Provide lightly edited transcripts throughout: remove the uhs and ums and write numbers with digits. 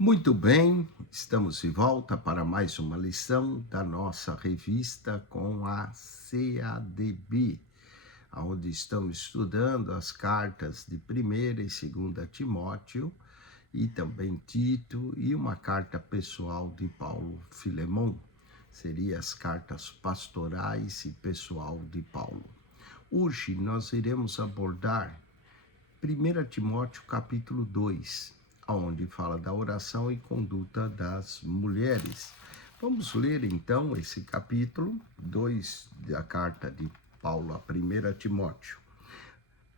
Muito bem, estamos de volta para mais uma lição da nossa revista com a CADB, onde estamos estudando as cartas de 1ª e 2ª Timóteo e também Tito e uma carta pessoal de Paulo Filemon. Seriam as cartas pastorais e pessoal de Paulo. Hoje nós iremos abordar 1 Timóteo capítulo 2, onde fala da oração e conduta das mulheres. Vamos ler então esse capítulo 2 da carta de Paulo a 1 Timóteo.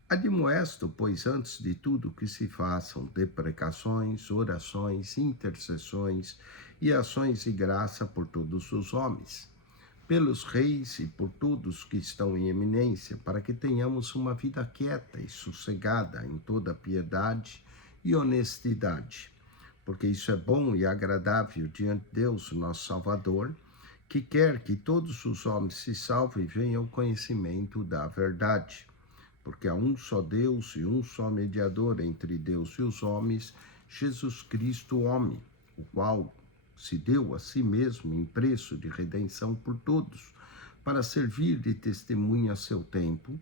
Admoesto, pois, antes de tudo que se façam deprecações, orações, intercessões e ações de graça por todos os homens, pelos reis e por todos que estão em eminência, para que tenhamos uma vida quieta e sossegada em toda piedade e honestidade. Porque isso é bom e agradável diante de Deus, nosso Salvador, que quer que todos os homens se salvem e venham ao conhecimento da verdade. Porque há um só Deus e um só mediador entre Deus e os homens, Jesus Cristo, homem, o qual se deu a si mesmo em preço de redenção por todos, para servir de testemunha a seu tempo.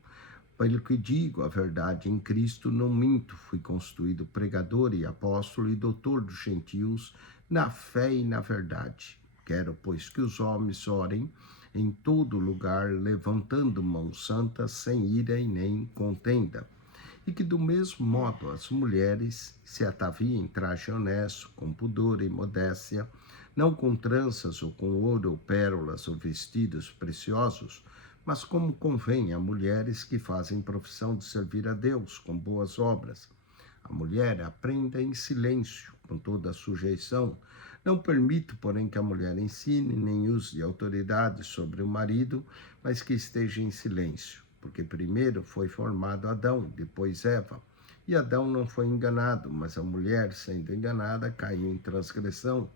Pelo que digo a verdade, em Cristo não minto, fui constituído pregador e apóstolo e doutor dos gentios na fé e na verdade. Quero, pois, que os homens orem em todo lugar, levantando mãos santas, sem ira e nem contenda. E que do mesmo modo as mulheres se ataviem em traje honesto, com pudor e modéstia, não com tranças ou com ouro ou pérolas ou vestidos preciosos, mas como convém a mulheres que fazem profissão de servir a Deus com boas obras. A mulher aprenda em silêncio, com toda a sujeição. Não permito, porém, que a mulher ensine, nem use de autoridade sobre o marido, mas que esteja em silêncio. Porque primeiro foi formado Adão, depois Eva. E Adão não foi enganado, mas a mulher, sendo enganada, caiu em transgressão.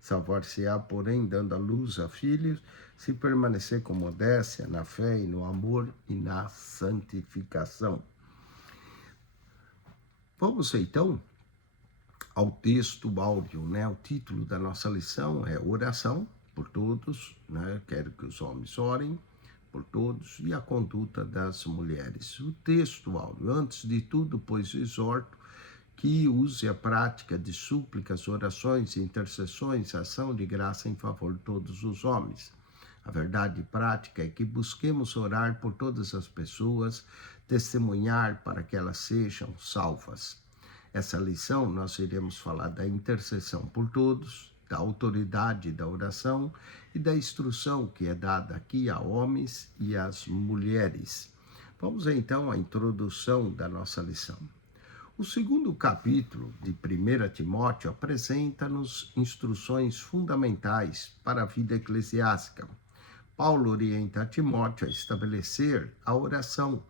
Salvar-se-á, porém, dando à luz a filhos, se permanecer com modéstia, na fé e no amor e na santificação. Vamos, então, ao texto áureo, né? O título da nossa lição é Oração por Todos, né? Quero que os homens orem por todos, e a conduta das mulheres. O texto áureo: antes de tudo, pois, exorto que use a prática de súplicas, orações, intercessões, ação de graça em favor de todos os homens. A verdade prática é que busquemos orar por todas as pessoas, testemunhar para que elas sejam salvas. Essa lição nós iremos falar da intercessão por todos, da autoridade da oração e da instrução que é dada aqui a homens e às mulheres. Vamos então à introdução da nossa lição. O segundo capítulo de 1 Timóteo apresenta-nos instruções fundamentais para a vida eclesiástica. Paulo orienta Timóteo a estabelecer a oração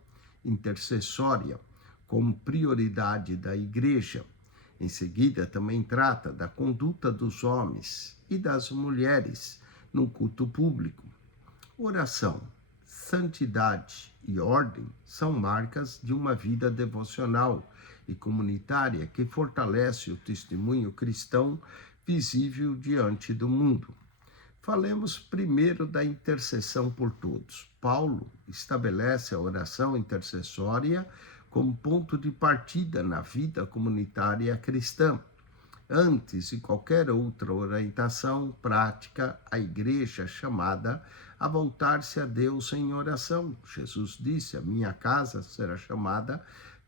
intercessória como prioridade da igreja. Em seguida, também trata da conduta dos homens e das mulheres no culto público. Oração, santidade e ordem são marcas de uma vida devocional e comunitária que fortalece o testemunho cristão visível diante do mundo. Falemos primeiro da intercessão por todos. Paulo estabelece a oração intercessória como ponto de partida na vida comunitária cristã. Antes de qualquer outra orientação prática, a igreja é chamada a voltar-se a Deus em oração. Jesus disse: a minha casa será chamada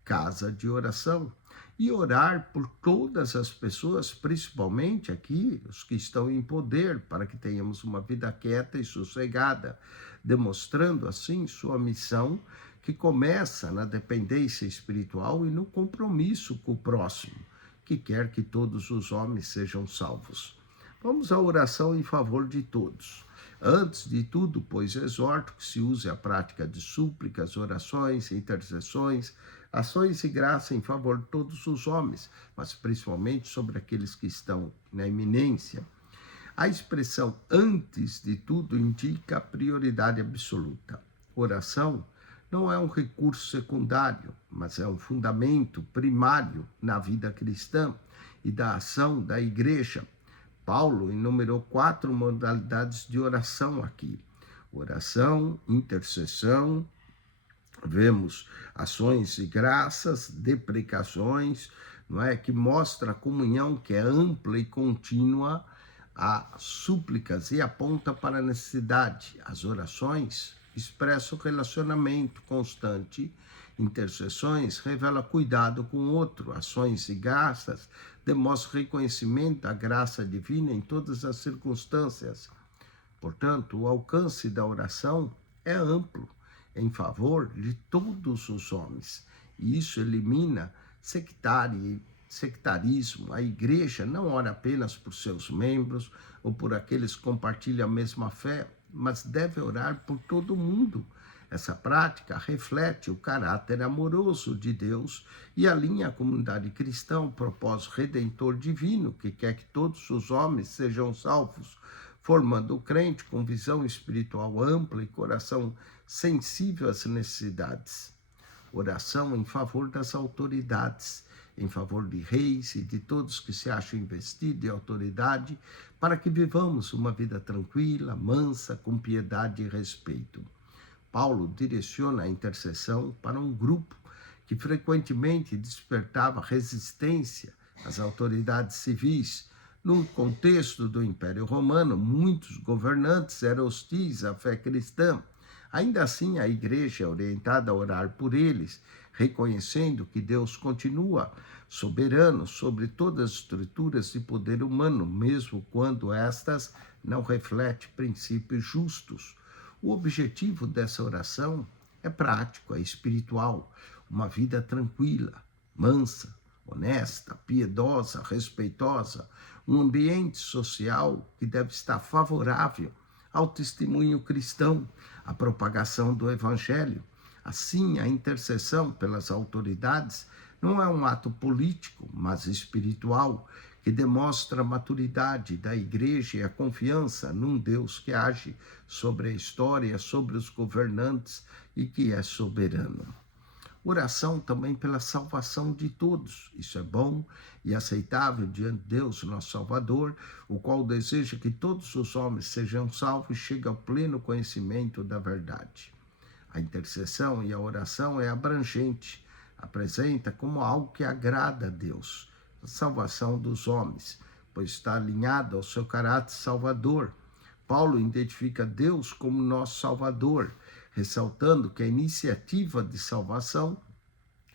casa de oração. E orar por todas as pessoas, principalmente aqui, os que estão em poder, para que tenhamos uma vida quieta e sossegada, demonstrando assim sua missão, que começa na dependência espiritual e no compromisso com o próximo, que quer que todos os homens sejam salvos. Vamos à oração em favor de todos. Antes de tudo, pois, exorto que se use a prática de súplicas, orações, intercessões, ações de graça em favor de todos os homens, mas principalmente sobre aqueles que estão na eminência. A expressão antes de tudo indica a prioridade absoluta. Oração não é um recurso secundário, mas é um fundamento primário na vida cristã e da ação da igreja. Paulo enumerou 4 modalidades de oração aqui: oração, intercessão, vemos ações de graças, deprecações, não é? Que mostra a comunhão que é ampla e contínua, a súplicas e aponta para a necessidade. As orações expressam relacionamento constante, intercessões revela cuidado com o outro, ações de graças demonstram reconhecimento da graça divina em todas as circunstâncias. Portanto, o alcance da oração é amplo, em favor de todos os homens. E isso elimina sectarismo. A igreja não ora apenas por seus membros ou por aqueles que compartilham a mesma fé, mas deve orar por todo mundo. Essa prática reflete o caráter amoroso de Deus e alinha a comunidade cristã ao propósito redentor divino, que quer que todos os homens sejam salvos, formando o crente com visão espiritual ampla e coração sensível às necessidades. Oração em favor das autoridades, em favor de reis e de todos que se acham investidos em autoridade, para que vivamos uma vida tranquila, mansa, com piedade e respeito. Paulo direciona a intercessão para um grupo que frequentemente despertava resistência às autoridades civis. No contexto do Império Romano, muitos governantes eram hostis à fé cristã. Ainda assim, a igreja é orientada a orar por eles, reconhecendo que Deus continua soberano sobre todas as estruturas de poder humano, mesmo quando estas não refletem princípios justos. O objetivo dessa oração é prático, é espiritual, uma vida tranquila, mansa, honesta, piedosa, respeitosa, um ambiente social que deve estar favorável ao testemunho cristão, à propagação do evangelho. Assim, a intercessão pelas autoridades não é um ato político, mas espiritual, que demonstra a maturidade da igreja e a confiança num Deus que age sobre a história, sobre os governantes e que é soberano. Oração também pela salvação de todos. Isso é bom e aceitável diante de Deus, nosso Salvador, o qual deseja que todos os homens sejam salvos e cheguem ao pleno conhecimento da verdade. A intercessão e a oração é abrangente, apresenta como algo que agrada a Deus, a salvação dos homens, pois está alinhado ao seu caráter salvador. Paulo identifica Deus como nosso Salvador, ressaltando que a iniciativa de salvação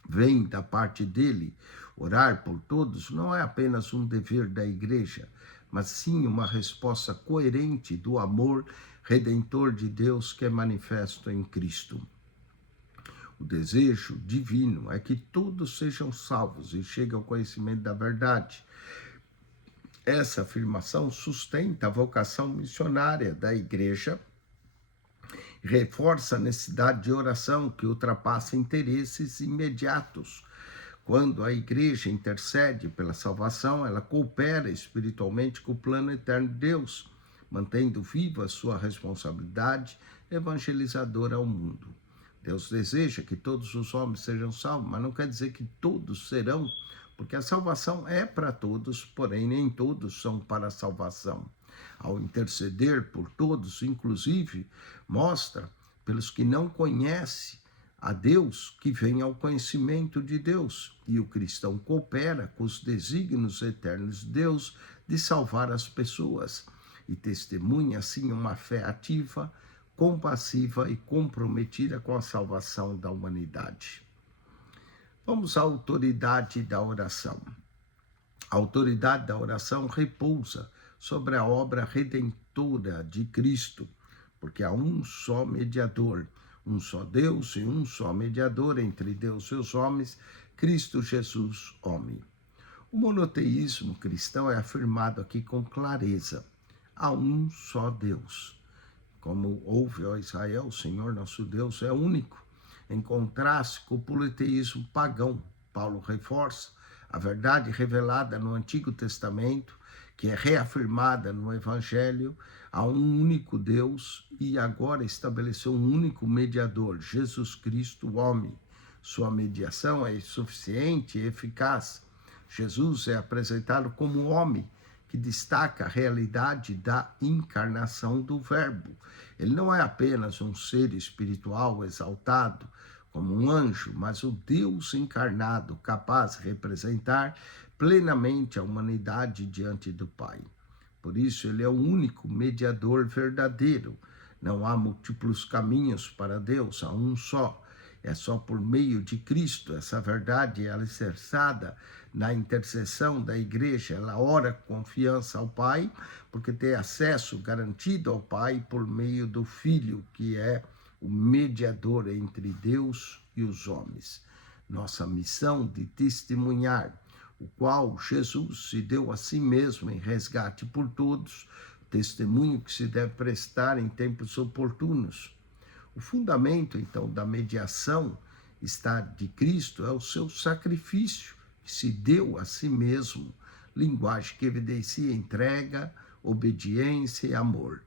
vem da parte dele. Orar por todos não é apenas um dever da igreja, mas sim uma resposta coerente do amor redentor de Deus que é manifesto em Cristo. O desejo divino é que todos sejam salvos e cheguem ao conhecimento da verdade. Essa afirmação sustenta a vocação missionária da igreja, reforça a necessidade de oração que ultrapassa interesses imediatos. Quando a igreja intercede pela salvação, ela coopera espiritualmente com o plano eterno de Deus, mantendo viva a sua responsabilidade evangelizadora ao mundo. Deus deseja que todos os homens sejam salvos, mas não quer dizer que todos serão, porque a salvação é para todos, porém nem todos são para a salvação. Ao interceder por todos, inclusive, mostra pelos que não conhecem a Deus que vem ao conhecimento de Deus. E o cristão coopera com os desígnios eternos de Deus de salvar as pessoas e testemunha assim uma fé ativa, compassiva e comprometida com a salvação da humanidade. Vamos à autoridade da oração. A autoridade da oração repousa sobre a obra redentora de Cristo, porque há um só mediador, um só Deus e um só mediador entre Deus e os homens, Cristo Jesus, homem. O monoteísmo cristão é afirmado aqui com clareza. Há um só Deus. Como ouve, ó Israel, o Senhor nosso Deus é único. Em contraste com o politeísmo pagão, Paulo reforça a verdade revelada no Antigo Testamento, que é reafirmada no Evangelho, Há um único Deus e agora estabeleceu um único mediador, Jesus Cristo, o homem. Sua mediação é suficiente e eficaz. Jesus é apresentado como homem, que destaca a realidade da encarnação do Verbo. Ele não é apenas um ser espiritual exaltado, como um anjo, mas o Deus encarnado, capaz de representar plenamente a humanidade diante do Pai. Por isso, ele é o único mediador verdadeiro. Não há múltiplos caminhos para Deus, há um só. É só por meio de Cristo. Essa verdade é alicerçada na intercessão da igreja. Ela ora com confiança ao Pai, porque tem acesso garantido ao Pai por meio do Filho, que é o mediador entre Deus e os homens. Nossa missão de testemunhar, o qual Jesus se deu a si mesmo em resgate por todos, testemunho que se deve prestar em tempos oportunos. O fundamento, então, da mediação está de Cristo é o seu sacrifício, que se deu a si mesmo, linguagem que evidencia entrega, obediência e amor.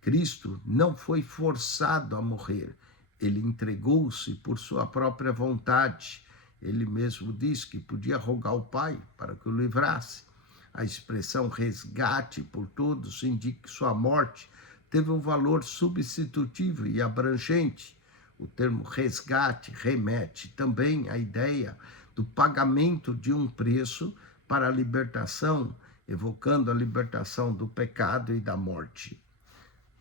Cristo não foi forçado a morrer, ele entregou-se por sua própria vontade. Ele mesmo disse que podia rogar ao Pai para que o livrasse. A expressão resgate por todos indica que sua morte teve um valor substitutivo e abrangente. O termo resgate remete também à ideia do pagamento de um preço para a libertação, evocando a libertação do pecado e da morte.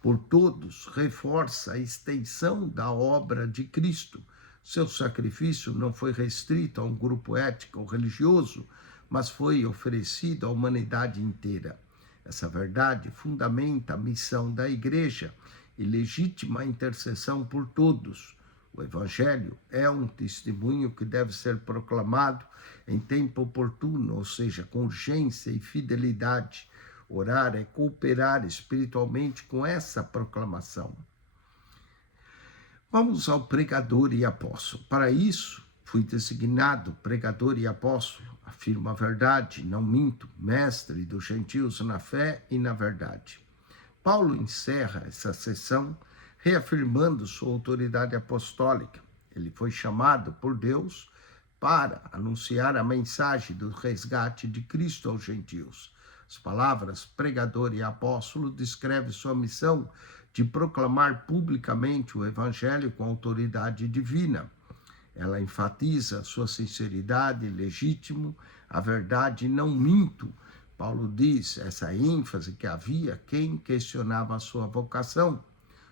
Por todos, reforça a extensão da obra de Cristo. Seu sacrifício não foi restrito a um grupo étnico ou religioso, mas foi oferecido à humanidade inteira. Essa verdade fundamenta a missão da igreja e legitima a intercessão por todos. O Evangelho é um testemunho que deve ser proclamado em tempo oportuno, ou seja, com urgência e fidelidade. Orar é cooperar espiritualmente com essa proclamação. Vamos ao pregador e apóstolo. Para isso, fui designado pregador e apóstolo. Afirmo a verdade, não minto, mestre dos gentios na fé e na verdade. Paulo encerra essa sessão reafirmando sua autoridade apostólica. Ele foi chamado por Deus para anunciar a mensagem do resgate de Cristo aos gentios. As palavras pregador e apóstolo descrevem sua missão de proclamar publicamente o evangelho com autoridade divina. Ela enfatiza sua sinceridade, legítimo, a verdade não minto. Paulo diz essa ênfase que havia quem questionava a sua vocação.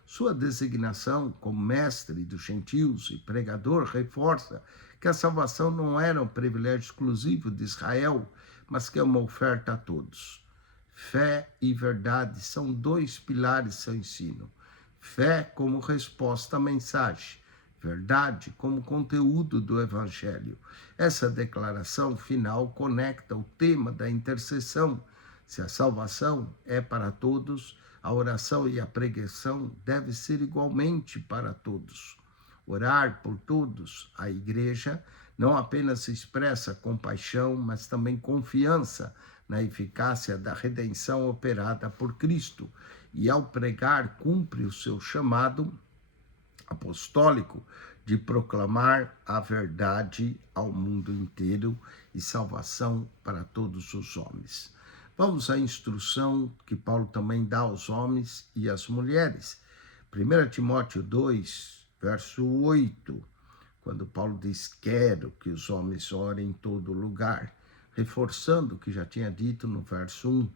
Sua designação como mestre dos gentios e pregador reforça que a salvação não era um privilégio exclusivo de Israel, mas que é uma oferta a todos. Fé e verdade são dois pilares do seu ensino. Fé como resposta à mensagem, verdade como conteúdo do Evangelho. Essa declaração final conecta o tema da intercessão. Se a salvação é para todos, a oração e a pregação devem ser igualmente para todos. Orar por todos, a igreja, não apenas expressa compaixão, mas também confiança na eficácia da redenção operada por Cristo. E ao pregar, cumpre o seu chamado apostólico de proclamar a verdade ao mundo inteiro e salvação para todos os homens. Vamos à instrução que Paulo também dá aos homens e às mulheres. 1 Timóteo 2, verso 8, quando Paulo diz, quero que os homens orem em todo lugar, reforçando o que já tinha dito no verso 1.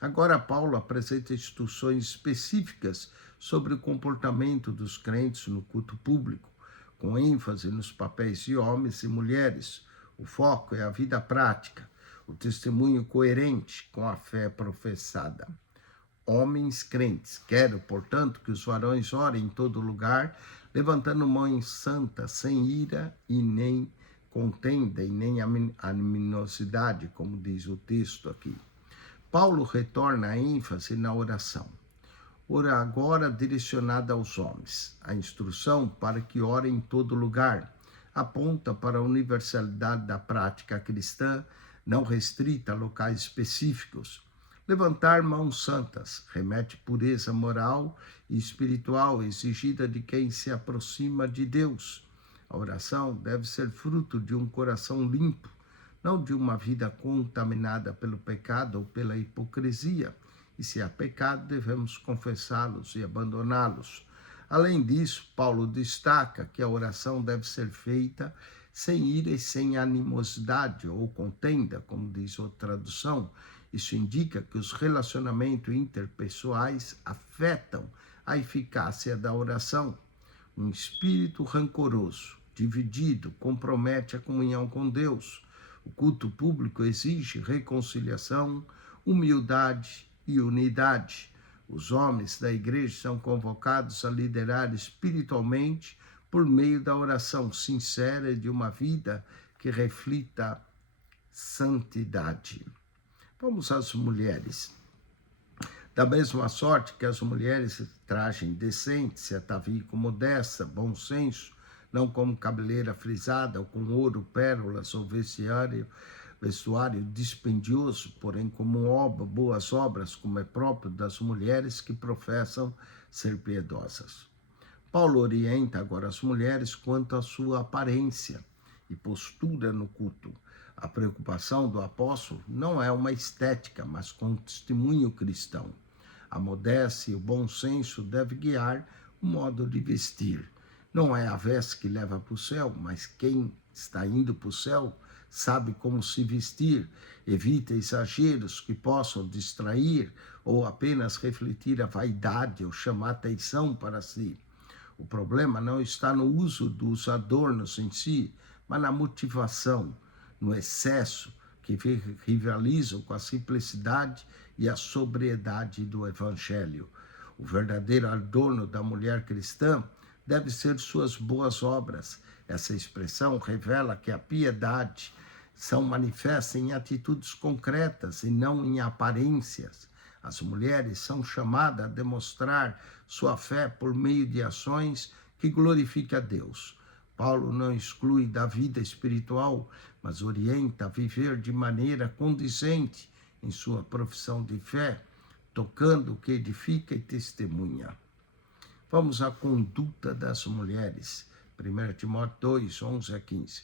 Agora Paulo apresenta instruções específicas sobre o comportamento dos crentes no culto público, com ênfase nos papéis de homens e mulheres. O foco é a vida prática, o testemunho coerente com a fé professada. Homens crentes, quero, portanto, que os varões orem em todo lugar, levantando mãos santas, sem ira e nem contenda e nem animosidade, como diz o texto aqui. Paulo retorna a ênfase na oração. Ora agora direcionada aos homens. A instrução para que orem em todo lugar aponta para a universalidade da prática cristã, não restrita a locais específicos. Levantar mãos santas remete pureza moral e espiritual exigida de quem se aproxima de Deus. A oração deve ser fruto de um coração limpo, não de uma vida contaminada pelo pecado ou pela hipocrisia. E se há pecado, devemos confessá-los e abandoná-los. Além disso, Paulo destaca que a oração deve ser feita sem ira e sem animosidade ou contenda, como diz outra tradução. Isso indica que os relacionamentos interpessoais afetam a eficácia da oração. Um espírito rancoroso, dividido, compromete a comunhão com Deus. O culto público exige reconciliação, humildade e unidade. Os homens da igreja são convocados a liderar espiritualmente por meio da oração sincera e de uma vida que reflita santidade. Vamos às mulheres. Da mesma sorte que as mulheres trajem decente, se ataviam modesta, bom senso, não como cabeleira frisada ou com ouro, pérolas ou vestuário dispendioso, porém como boas obras, como é próprio das mulheres que professam ser piedosas. Paulo orienta agora as mulheres quanto à sua aparência e postura no culto. A preocupação do apóstolo não é uma estética, mas com um testemunho cristão. A modéstia e o bom senso devem guiar o modo de vestir. Não é a veste que leva para o céu, mas quem está indo para o céu sabe como se vestir, evita exageros que possam distrair ou apenas refletir a vaidade ou chamar atenção para si. O problema não está no uso dos adornos em si, mas na motivação, no excesso, que rivalizam com a simplicidade e a sobriedade do Evangelho. O verdadeiro adorno da mulher cristã deve ser suas boas obras. Essa expressão revela que a piedade são manifesta em atitudes concretas e não em aparências. As mulheres são chamadas a demonstrar sua fé por meio de ações que glorificam a Deus. Paulo não exclui da vida espiritual, mas orienta a viver de maneira condizente em sua profissão de fé, tocando o que edifica e testemunha. Vamos à conduta das mulheres. 1 Timóteo 2, 11 a 15.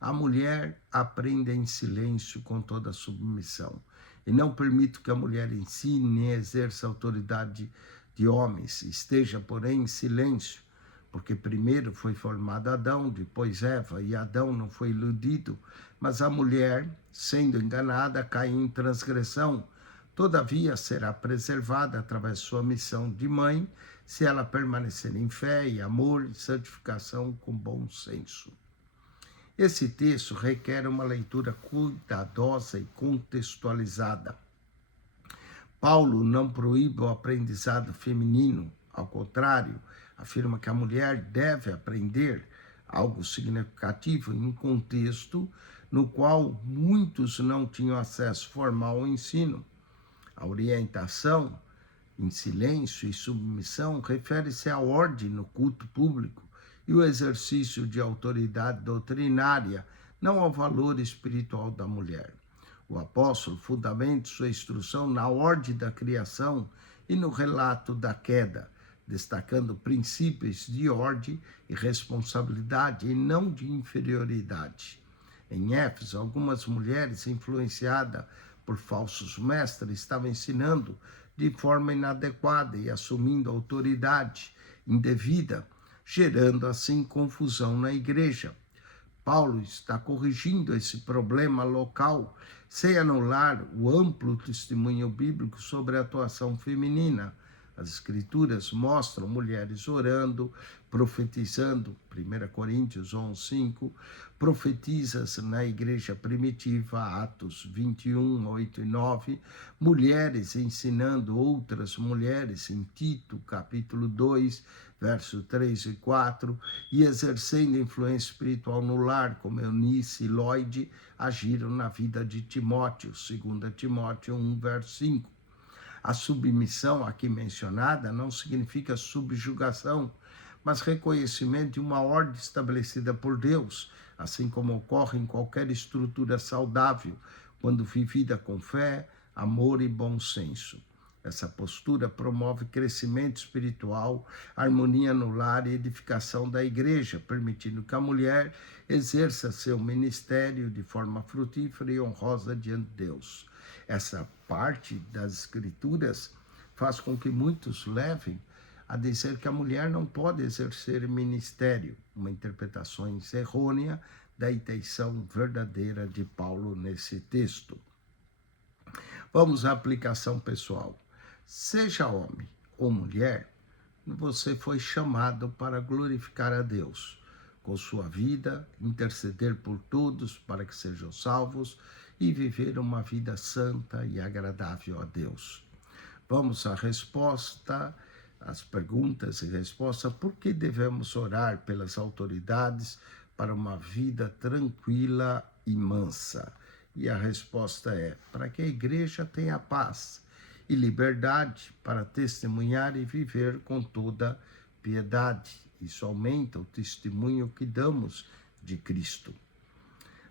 A mulher aprende em silêncio com toda submissão, e não permito que a mulher ensine nem exerça autoridade de homens, esteja, porém, em silêncio, porque primeiro foi formado Adão, depois Eva, e Adão não foi iludido, mas a mulher, sendo enganada, caiu em transgressão. Todavia será preservada através de sua missão de mãe, se ela permanecer em fé e amor e santificação com bom senso. Esse texto requer uma leitura cuidadosa e contextualizada. Paulo não proíbe o aprendizado feminino, ao contrário, afirma que a mulher deve aprender algo significativo em um contexto no qual muitos não tinham acesso formal ao ensino. A orientação em silêncio e submissão refere-se à ordem no culto público e o exercício de autoridade doutrinária, não ao valor espiritual da mulher. O apóstolo fundamenta sua instrução na ordem da criação e no relato da queda, destacando princípios de ordem e responsabilidade e não de inferioridade. Em Éfeso, algumas mulheres influenciadas por falsos mestres estavam ensinando de forma inadequada e assumindo autoridade indevida, gerando assim confusão na igreja. Paulo está corrigindo esse problema local, sem anular o amplo testemunho bíblico sobre a atuação feminina. As escrituras mostram mulheres orando, profetizando, 1 Coríntios 11, 5, profetizas na igreja primitiva, Atos 21, 8 e 9, mulheres ensinando outras mulheres em Tito, capítulo 2, versos 3 e 4, e exercendo influência espiritual no lar, como Eunice e Lloyd agiram na vida de Timóteo, 2 Timóteo 1, verso 5. A submissão aqui mencionada não significa subjugação, mas reconhecimento de uma ordem estabelecida por Deus, assim como ocorre em qualquer estrutura saudável, quando vivida com fé, amor e bom senso. Essa postura promove crescimento espiritual, harmonia no lar e edificação da igreja, permitindo que a mulher exerça seu ministério de forma frutífera e honrosa diante de Deus. Essa parte das Escrituras faz com que muitos levem a dizer que a mulher não pode exercer ministério, uma interpretação errônea da intenção verdadeira de Paulo nesse texto. Vamos à aplicação pessoal. Seja homem ou mulher, você foi chamado para glorificar a Deus com sua vida, interceder por todos para que sejam salvos e viver uma vida santa e agradável a Deus. Vamos à resposta, às perguntas e respostas. Por que devemos orar pelas autoridades para uma vida tranquila e mansa? E a resposta é: para que a igreja tenha paz e liberdade para testemunhar e viver com toda piedade. Isso aumenta o testemunho que damos de Cristo.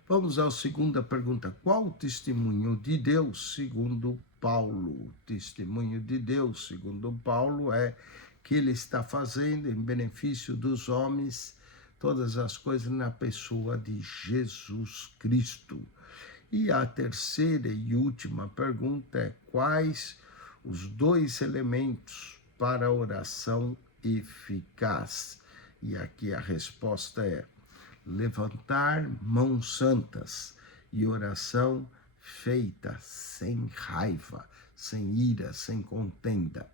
Vamos à segunda pergunta. Qual o testemunho de Deus segundo Paulo? O testemunho de Deus segundo Paulo é que ele está fazendo em benefício dos homens todas as coisas na pessoa de Jesus Cristo. E a terceira e última pergunta é: quais os dois elementos para a oração eficaz? E aqui a resposta é: levantar mãos santas e oração feita sem raiva, sem ira, sem contenda.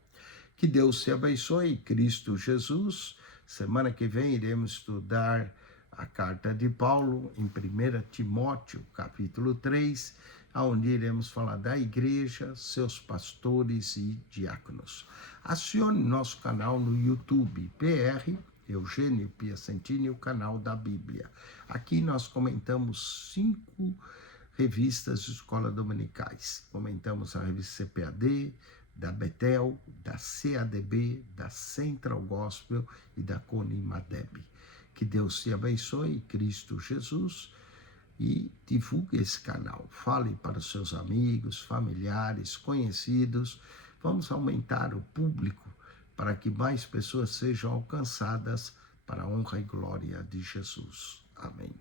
Que Deus te abençoe, Cristo Jesus. Semana que vem iremos estudar a carta de Paulo em 1 Timóteo, capítulo 3, onde iremos falar da igreja, seus pastores e diáconos. Acione nosso canal no YouTube, PR Eugênio Piacentini, o canal da Bíblia. Aqui nós comentamos 5 revistas de escola dominicais. Comentamos a revista CPAD, da Betel, da CADB, da Central Gospel e da Conimadeb. Que Deus te abençoe, Cristo Jesus, e divulgue esse canal. Fale para os seus amigos, familiares, conhecidos. Vamos aumentar o público para que mais pessoas sejam alcançadas para a honra e glória de Jesus. Amém.